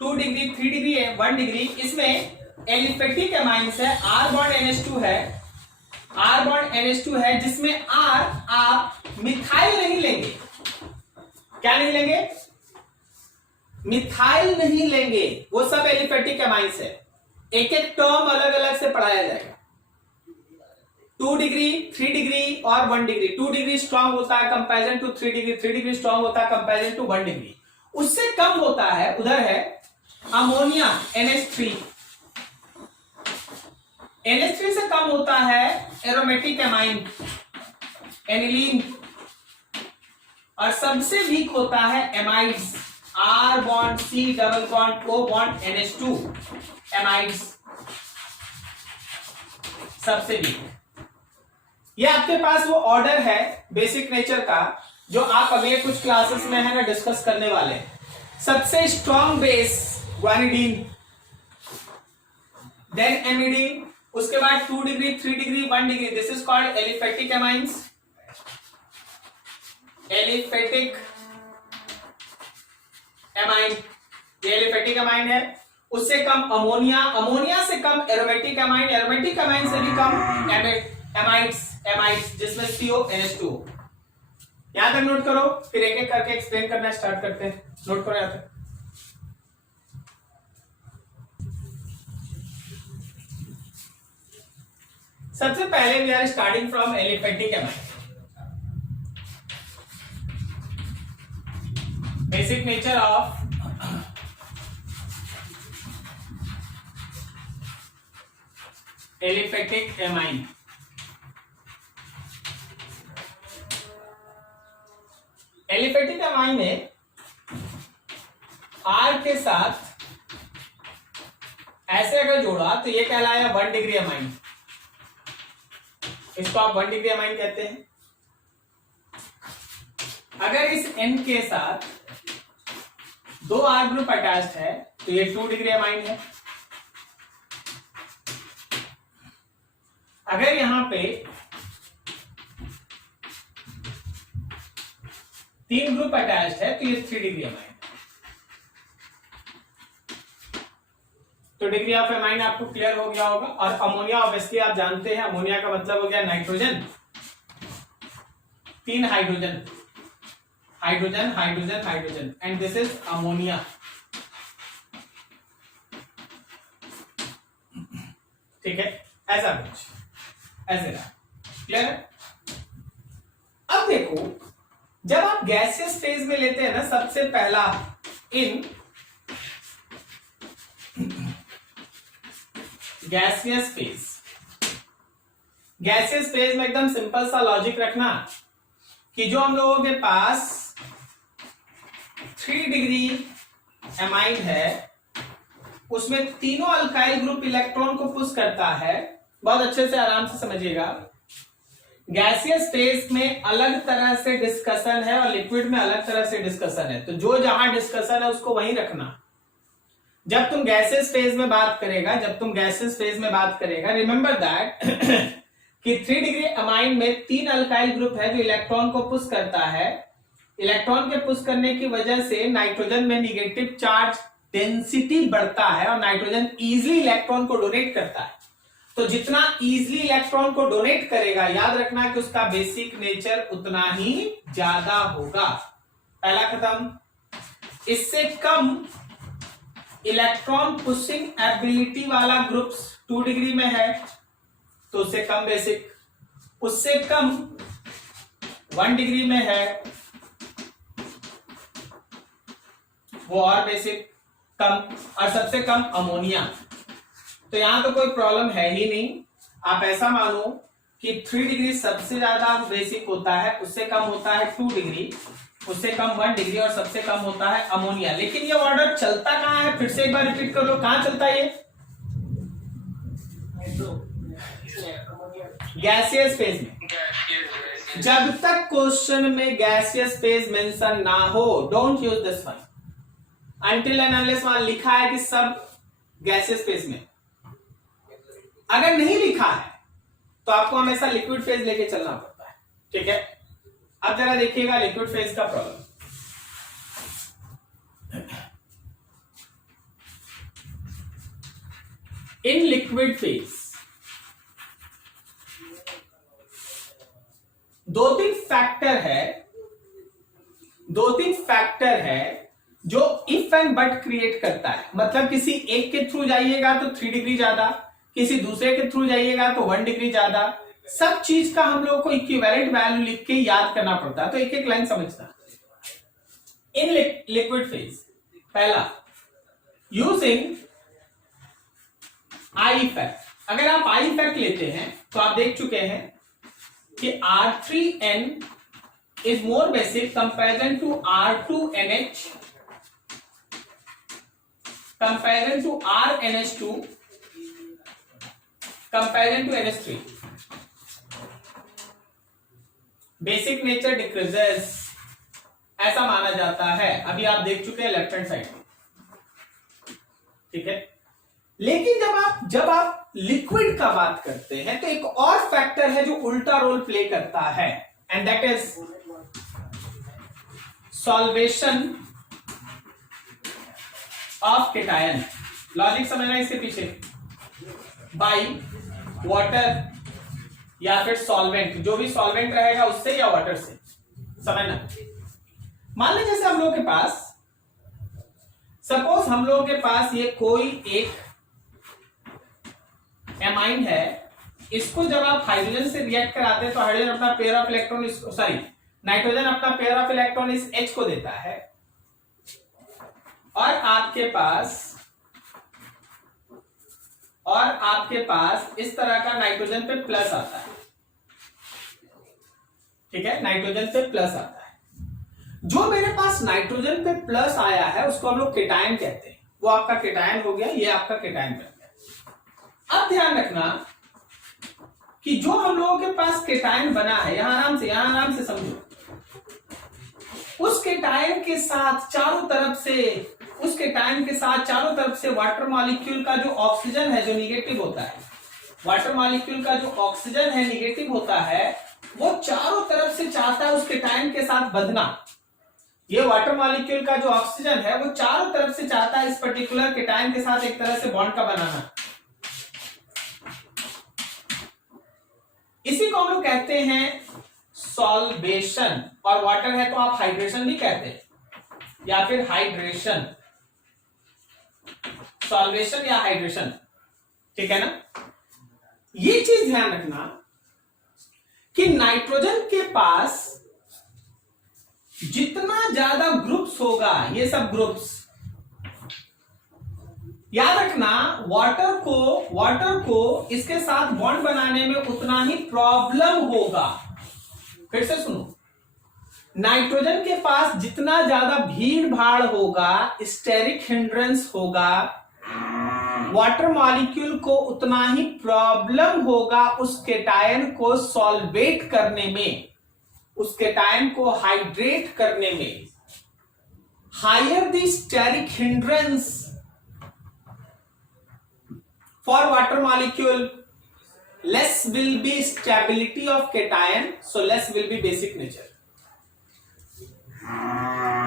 2 degree, 3 degree, 1 degree. इसमें एलिफेटिक एमाइंस है, R बॉन्ड NH2 है, R बॉन्ड NH2 है, जिसमें R आप मिथाइल नहीं लेंगे। क्या नहीं लेंगे? मिथाइल नहीं लेंगे, वो सब एलिफेटिक एमाइंस है। एक एक टर्म अलग अलग से पढ़ाया जाएगा। 2 डिग्री, 3 डिग्री और 1 डिग्री। 2 डिग्री स्ट्रांग होता है comparison to 3 degree, 3 degree strong होता है कंपैरिजन टू 1 डिग्री। उससे कम होता है, उधर है अमोनिया NH3। NH3 से कम होता है एरोमेटिक एमाइन एनिलीन, और सबसे वीक होता है amides, R bond C double bond O bond NH2 amides, सबसे वीक। ये आपके पास वो ऑर्डर है बेसिक नेचर का जो आप अगले कुछ क्लासेस में है ना डिस्कस करने वाले हैं। सबसे स्ट्रॉन्ग बेस ग्वानिडीन, देन एमिडीन, उसके बाद 2 degree, 3 degree, 1 degree. This is called aliphatic amines, aliphatic amine, ये एलिफेटिक एमाइन है। उससे कम अमोनिया, अमोनिया से कम एरोमेटिक एमाइन, एरोमेटिक एमाइन से भी कम एमाइड्स, जिसमें CO NH2। यहां तक नोट करो, फिर एक एक करके एक्सप्लेन करना स्टार्ट करते हैं। नोट करो यहां तक। सबसे पहले we are starting from aliphatic amine. Basic nature of aliphatic amine. Aliphatic amine में R के साथ ऐसे अगर जोड़ा तो ये कहलाया 1 डिग्री एमाइन। इसको आप 1 डिग्री एमाइन कहते हैं। अगर इस N के साथ 2 R ग्रुप अटैच्ड है तो ये 2 डिग्री एमाइन है। अगर यहां पे 3 ग्रुप अटैच्ड है तो ये 3 डिग्री एमाइन है। तो डिग्री ऑफ एमाइन आपको क्लियर हो गया होगा। और अमोनिया ऑब्वियसली आप जानते हैं, अमोनिया का मतलब हो गया nitrogen, 3 hydrogen, hydrogen hydrogen hydrogen, and this is ammonia. ठीक है, ऐसा कुछ ऐसे रहा, क्लियर है। अब देखो, जब आप गैसियस फेज में लेते हैं ना, सबसे पहला in gaseous phase, gaseous phase में एकदम सिंपल सा लॉजिक रखना कि जो हम लोगों के पास 3 डिग्री एमाइन है, उसमें तीनों अल्काइल ग्रुप इलेक्ट्रॉन को पुश करता है। बहुत अच्छे से आराम से समझिएगा, गैसियस फेज में अलग तरह से डिस्कशन है और लिक्विड में अलग तरह से डिस्कशन है। तो जो जहां डिस्कशन है उसको वहीं रखना। जब तुम गैसियस फेज में बात करेगा, रिमेंबर दैट कि 3 डिग्री अमाइन में 3 अल्काइल ग्रुप है जो इलेक्ट्रॉन को पुश करता है। इलेक्ट्रॉन के पुश करने की वजह से नाइट्रोजन में निगेटिव चार्ज डेंसिटी बढ़ता है और नाइट्रोजन इजीली इलेक्ट्रॉन को डोनेट करता है। तो जितना इजीली इलेक्ट्रॉन को डोनेट करेगा, याद रखना कि उसका बेसिक नेचर उतना ही ज्यादा होगा। पहला खत्म। इससे कम इलेक्ट्रॉन पुशिंग एबिलिटी वाला ग्रुप्स 2 डिग्री में है तो उससे कम बेसिक, उससे कम 1 डिग्री में है वो और बेसिक कम, और सबसे कम अमोनिया। तो यहां तो कोई प्रॉब्लम है ही नहीं। आप ऐसा मानो कि 3 डिग्री सबसे ज्यादा बेसिक होता है, उससे कम होता है 2 डिग्री, उससे कम 1 डिग्री और सबसे कम होता है अमोनिया। लेकिन ये ऑर्डर चलता कहां है, फिर से एक बार रिपीट कर लो, कहां चलता है ये? गैसियस फेज में। जब तक क्वेश्चन में गैसियस फेज मेंशन ना हो, don't use this one until and unless वहां लिखा है कि सब गैसियस फेज में। अगर नहीं लिखा है तो आपको हमेशा लिक्विड फेज लेके चलना पड़ता है। ठीक है, अब जरा देखिएगा लिक्विड फेज का problem. In liquid phase 2-3 factor है जो इफ एंड बट क्रिएट करता है। मतलब किसी एक के थ्रू जाइएगा तो 3 डिग्री ज्यादा, किसी दूसरे के थ्रू जाइएगा तो 1 डिग्री ज्यादा। सब चीज का हम लोग को इक्विवेलेंट वैल्यू लिख के याद करना पड़ता है। तो एक एक लाइन समझना। इन लिक्विड फेज, पहला यूजिंग आई इफेक्ट। अगर आप आई इफेक्ट लेते हैं तो आप देख चुके हैं कि R3N is more basic comparison to R2NH, comparison to RNH2, comparison to NH3. Basic nature decreases ऐसा माना जाता है। अभी आप देख चुके हैं लेफ्ट हैंड साइड में। ठीक है, लेकिन जब आप लिक्विड का बात करते हैं तो एक और फैक्टर है जो उल्टा रोल प्ले करता है, and that is solvation of cation. Logic समझना इसके पीछे, बाई वाटर या फिर सॉल्वेंट, जो भी सॉल्वेंट रहेगा उससे या वाटर से। समझना, मान लीजिए जैसे हम लोगों के पास, सपोज हम लोगों के पास ये कोई एक एमाइन है, इसको जब आप हाइड्रोजन से रिएक्ट कराते हैं तो हाइड्रोजन अपना पेयर ऑफ इलेक्ट्रॉन, नाइट्रोजन अपना पेयर ऑफ इलेक्ट्रॉन इस H को देता है, और आपके पास इस तरह का नाइट्रोजन पे प्लस आता है। ठीक है, नाइट्रोजन पे प्लस आता है। जो मेरे पास नाइट्रोजन पे प्लस आया है उसको हम लोग केटायन कहते हैं। वो आपका केटायन हो गया, ये आपका केटायन बन गया। अब ध्यान रखना कि जो हम लोगों के पास केटायन बना है, यहां आराम से समझो, उस केटायन के साथ चारों तरफ से वाटर मॉलिक्यूल का जो ऑक्सीजन है जो निगेटिव होता है, वाटर मॉलिक्यूल का जो ऑक्सीजन है निगेटिव होता है, वो चारों तरफ से चाहता है उस केटायन के साथ बंधना। ये वाटर मॉलिक्यूल का जो ऑक्सीजन है वो चारों तरफ से चाहता है इस पर्टिकुलर केटायन के साथ एक तरह से बॉन्ड का बनाना। इसी को हम लोग कहते हैं सॉल्वेशन, और वाटर है तो आप हाइड्रेशन भी कहते हैं या फिर हाइड्रेशन, सॉल्वेशन या हाइड्रेशन, ठीक है ना। ये चीज ध्यान रखना कि नाइट्रोजन के पास जितना ज्यादा ग्रुप्स होगा, ये सब ग्रुप्स याद रखना, वाटर को इसके साथ बॉन्ड बनाने में उतना ही प्रॉब्लम होगा। फिर से सुनो, नाइट्रोजन के पास जितना ज्यादा भीड़ भाड़ होगा, स्टेरिक हिंड्रेंस होगा, वाटर मॉलिक्यूल को उतना ही प्रॉब्लम होगा उस केटायन को सॉल्वेट करने में, उस केटायन को हाइड्रेट करने में। Higher the steric hindrance for water molecule, less will be stability of cation, so less will be basic nature।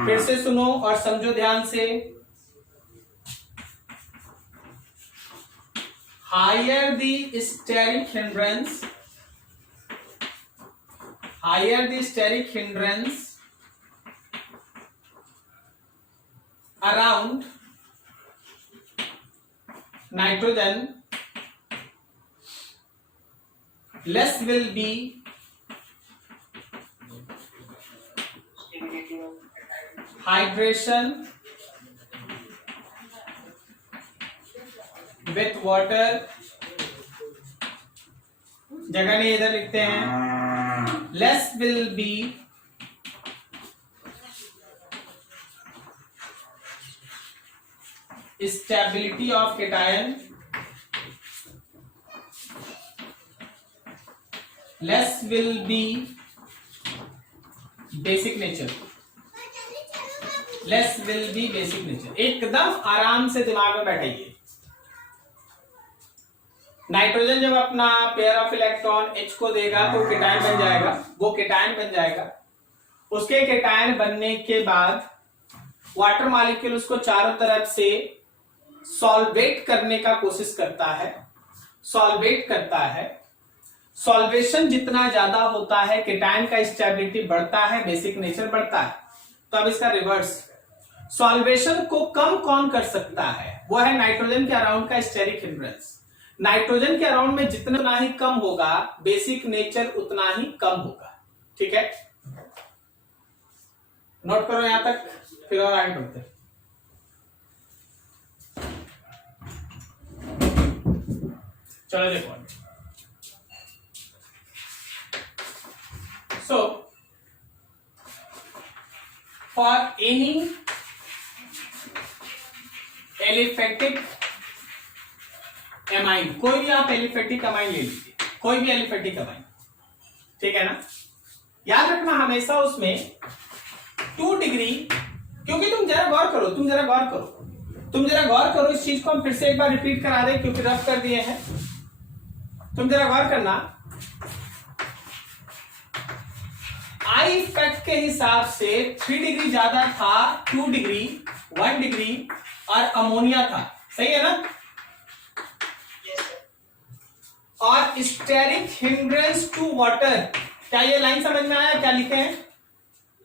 फिर से सुनो और समझो ध्यान से। Higher the steric hindrance around nitrogen, less will be hydration with water। जगह नहीं, इधर लिखते हैं less will be stability of cation, less will be basic nature, less will be basic nature। एकदम आराम से दिमाग में बैठाइए। नाइट्रोजन जब अपना पेयर ऑफ इलेक्ट्रॉन H को देगा तो केटायन बन जाएगा, वो केटायन बन जाएगा। उसके केटायन बनने के बाद वाटर मॉलिक्यूल उसको चारों तरफ से सॉल्वेट करने का कोशिश करता है, सॉल्वेट करता है। सॉल्वेशन जितना ज्यादा होता है, केटायन का स्टेबिलिटी बढ़ता है, बेसिक नेचर बढ़ता है। तो अब इसका रिवर्स, सॉल्वेशन को कम कौन कर सकता है? वो है नाइट्रोजन के अराउंड का स्टेरिक हिंड्रेंस। नाइट्रोजन के अराउंड में जितना ही कम होगा, बेसिक नेचर उतना ही कम होगा। ठीक है, नोट करो यहां तक, फिर और आगे बढ़ते हैं। चलो देखो, so for any aliphatic amine, कोई भी आप एलिफेटिक अमाइन ले लीजिए, कोई भी एलिफेटिक अमाइन, ठीक है ना। याद रखना हमेशा उसमें 2 डिग्री, क्योंकि तुम जरा गौर करो, तुम जरा गौर करो इस चीज को हम फिर से एक बार रिपीट करा दें, क्योंकि रफ कर दिए हैं। तुम जरा गौर करना, आई इफेक्ट के हिसाब से 3 डिग्री ज्यादा था, 2 डिग्री, 1 डिग्री और अमोनिया था, सही है ना। और स्टेरिक हिंड्रेंस टू वाटर, क्या ये लाइन समझ में आया? क्या लिखे हैं?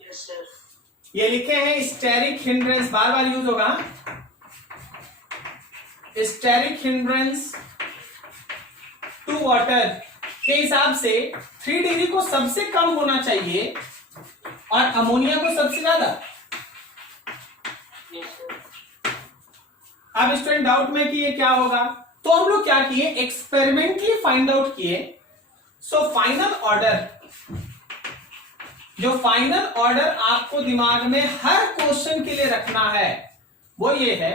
Yes sir. ये लिखे हैं स्टेरिक हिंड्रेंस, बार बार यूज होगा। स्टेरिक हिंड्रेंस टू वाटर के हिसाब से 3 डिग्री को सबसे कम होना चाहिए और अमोनिया को सबसे ज्यादा। अब स्टूडेंट डाउट में कि ये क्या होगा, तो हम लोग क्या किए, एक्सपेरिमेंटली फाइंड आउट किए। सो फाइनल ऑर्डर, जो फाइनल ऑर्डर आपको दिमाग में हर क्वेश्चन के लिए रखना है वो ये है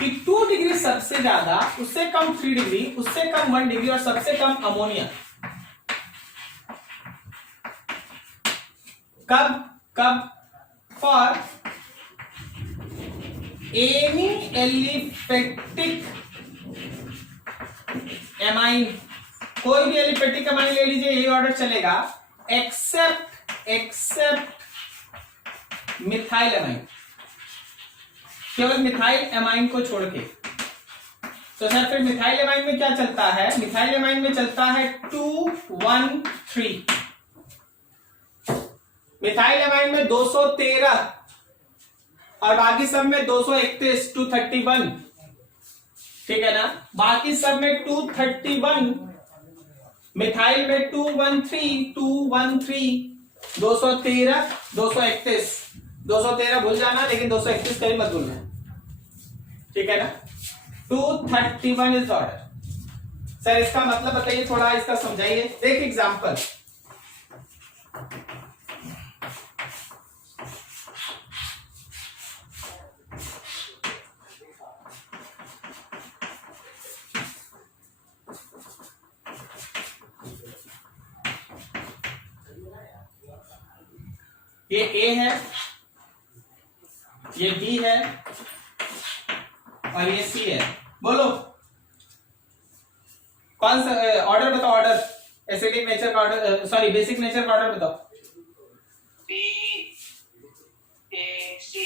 कि 2 डिग्री सबसे ज्यादा, उससे कम 3 डिग्री, उससे कम 1 डिग्री और सबसे कम अमोनिया। कब फॉर एनी एलिफेटिक एमाइन, कोई भी एलिफेटिक एमाइन ले लीजिए, यही ऑर्डर चलेगा, एक्सेप्ट मिथाइल एमाइन, केवल मिथाइल एमाइन को छोड़ के। तो सर फिर मिथाइल एमाइन में क्या चलता है? मिथाइल एमाइन में चलता है 213। मिथाइल एमाइन में 213 और बाकी सब में 231, 231, ठीक है ना। बाकी सब में 231, मिथाइल में 213, 213, 231, 213 भूल जाना, लेकिन 231 कभी मत भूलना, ठीक है ना। 231 इज ऑर्डर। सर इसका मतलब बताइए, थोड़ा इसका समझाइए। एक एग्जांपल, ये ए है, ये बी है और ये सी है। बोलो कौन सा ऑर्डर बताओ, ऑर्डर एसिडिक नेचर का ऑर्डर, सॉरी बेसिक नेचर का ऑर्डर बताओ। बी ए सी।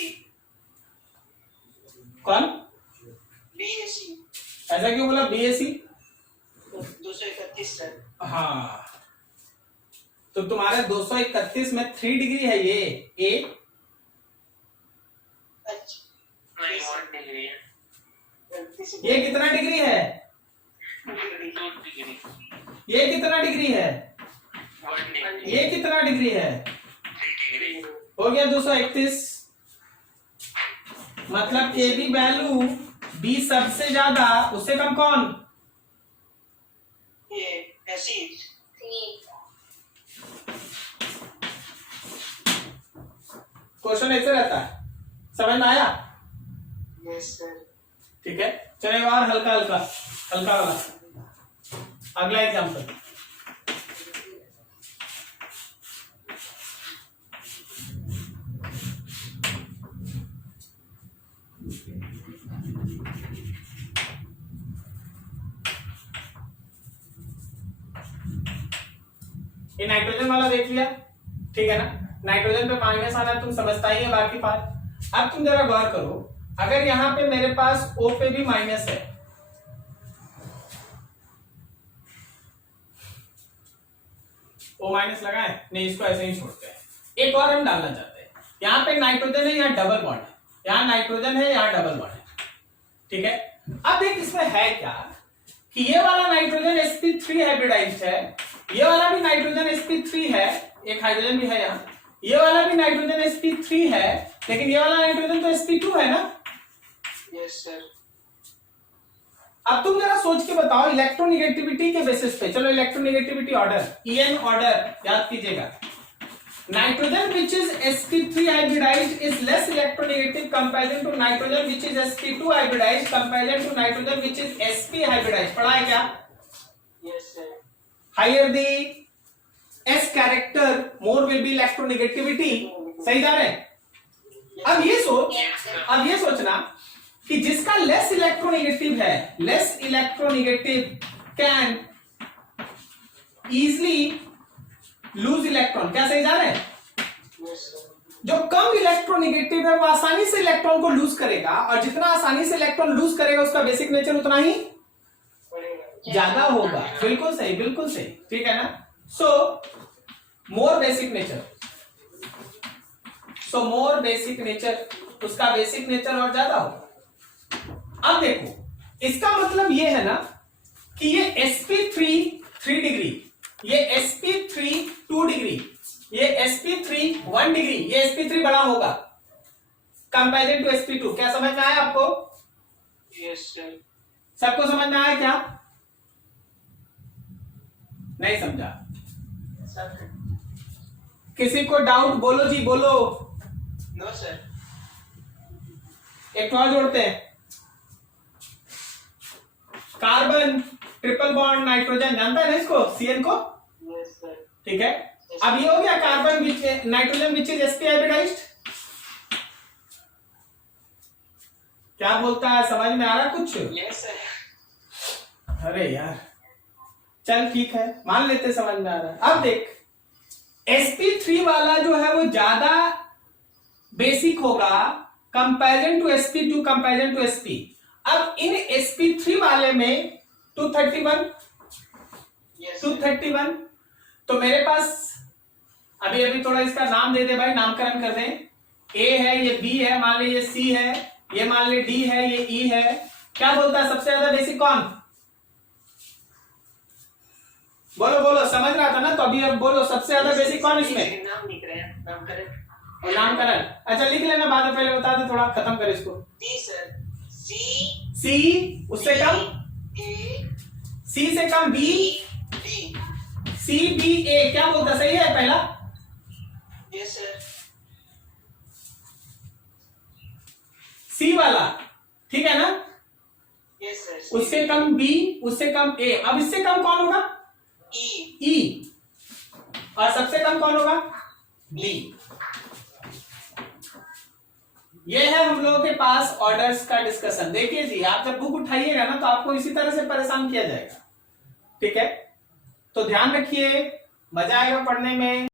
कौन? बी ए सी। ऐसा क्यों बोला बी ए सी? 231 सर। हाँ, तो तुम्हारे 231 में 3 डिग्री है ये ए। अच्छा नहीं, 1 डिग्री है। ये कितना डिग्री है? 2 डिग्री। ये कितना डिग्री है? 1 डिग्री। ये कितना डिग्री है? 3 डिग्री। हो गया 231। मतलब ए बी वैल्यू बी सबसे ज्यादा, उससे कम कौन? ये एसिड। क्वेश्चन ऐसे रहता है, समझ में आया? Yes sir. ठीक है, चलिए और हल्का हल्का हल्का वाला अगला एग्जांपल। ये नाइट्रोजन वाला देख लिया, ठीक है ना। नाइट्रोजन पे माइनस आना तुम समझता ही है बाकी बात। अब तुम जरा गौर करो, अगर यहां पे मेरे पास O पे भी माइनस है, O माइनस लगाए, नहीं इसको ऐसे ही छोड़ते हैं। एक और हम डालना चाहते हैं, यहाँ पे नाइट्रोजन है, यहाँ डबल बॉन्ड है, यहाँ नाइट्रोजन है, यहाँ डबल बॉन्ड है, ठीक है। अब देख इसमें है क्या कि ये वाला नाइट्रोजन sp3 हाइब्रिडाइज्ड है, ये वाला भी नाइट्रोजन sp3 है, एक हाइड्रोजन भी है यहाँ, ये वाला भी नाइट्रोजन sp3 है, लेकिन ये वाला नाइट्रोजन तो sp2 है ना। Yes sir. अब तुम जरा सोच के बताओ इलेक्ट्रोनिगेटिविटी के बेसिस पे। चलो इलेक्ट्रोनिगेटिविटी ऑर्डर, EN ऑर्डर याद कीजिएगा। Nitrogen which is sp3 hybridised is less electronegative comparison to nitrogen which is sp2 hybridised comparison to nitrogen which is sp hybridised. पढ़ा है क्या? Yes sir. Higher the S character more will be electronegativity. सही जा रहे हैं? अब ये सोचना कि जिसका लेस इलेक्ट्रोनेगेटिव है, less electronegative can easily lose electron. क्या सही जा रहे हैं? Yes sir. जो कम इलेक्ट्रोनेगेटिव है वो आसानी से इलेक्ट्रॉन को लूज करेगा, और जितना आसानी से इलेक्ट्रॉन लूज करेगा उसका बेसिक नेचर उतना ही ज्यादा होगा। बिल्कुल सही, बिल्कुल सही, ठीक है ना। सो मोर बेसिक नेचर, सो मोर बेसिक नेचर, उसका बेसिक नेचर और ज्यादा होगा। अब देखो, इसका मतलब ये है ना कि ये sp3 3 डिग्री, ये sp3 2 डिग्री, ये sp3 1 डिग्री, ये sp3 बड़ा होगा कंपेरिजन टू sp2। क्या समझ में आया आपको? Yes sir. सबको समझ में आया क्या? नहीं समझा? सर किसी को डाउट? बोलो जी, बोलो। No sir. एक और जोड़ते हैं, कार्बन ट्रिपल बॉन्ड नाइट्रोजन, जानता है ना इसको, CN को? Yes sir. ठीक है। अब ये हो गया carbon which nitrogen which is sp hybridised. क्या बोलता है, समझ में आ रहा कुछ? Yes sir. अरे यार चल ठीक है, मान लेते समझ में आ रहा है। अब देख sp3 वाला जो है वो ज्यादा बेसिक होगा comparison to sp2 comparison to sp। अब इन sp3 वाले में 231 Yes, 231, तो मेरे पास अभी अभी थोड़ा इसका नाम दे दे भाई, नामकरण कर दें। A है, ये B है, मान ली ये C है, ये मान ली D है, ये E है। क्या बोलता है सबसे ज्यादा बेसिक कौन? बोलो बोलो, समझ रहा था ना? तो अभी अब बोलो सबसे ज्यादा बेसिक कौन इसमें? नाम लिख रहे हैं, नामकरण। और नामकरण अच्छा लिख लेना, बाद में पहले बता दे, थोड़ा खत्म कर इसको। सी सर, सी, C उससे कम, ए, C से कम B, D. C B A, क्या बोलता? सही है पहला? Yes sir. C वाला, ठीक है ना? Yes sir. उससे कम B, उससे कम A। अब इससे कम कौन होगा? ई, E। और सबसे कम कौन होगा? D। ये है हम लोगों के पास ऑर्डर्स का डिस्कशन। देखिए जी, आप जब बुक उठाइएगा ना तो आपको इसी तरह से परेशान किया जाएगा, ठीक है? तो ध्यान रखिए, मजा आएगा पढ़ने में।